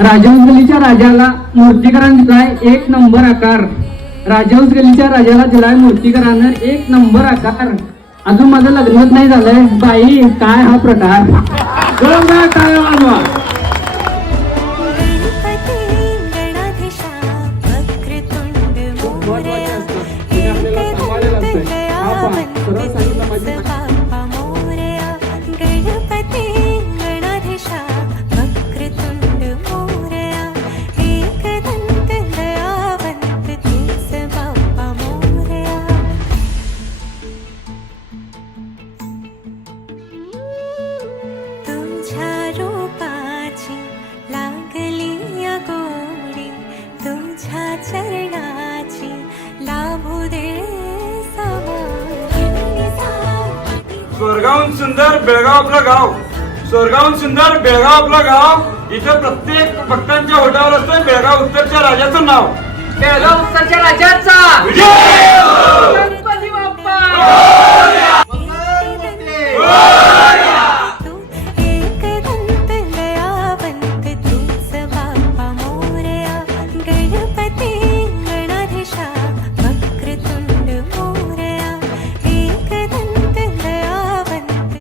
राजहंस राजाला मूर्तीकरांनी दिलाय एक नंबर आकार. राजहंस गल्लीच्या राजाला दिलाय मूर्तीकरानं एक नंबर आकार. अजून माझं लग्नच नाही झालंय. बाई काय हा प्रकार? जोरदार स्वर्गाहून सुंदर बेळगाव आपलं गाव. स्वर्गाहून सुंदर बेळगाव आपलं गाव. इथं प्रत्येक भक्तांच्या ओठावर असतं बेळगाव उत्तरच्या राजाचं नाव. बेळगाव उत्तरच्या राजाचा.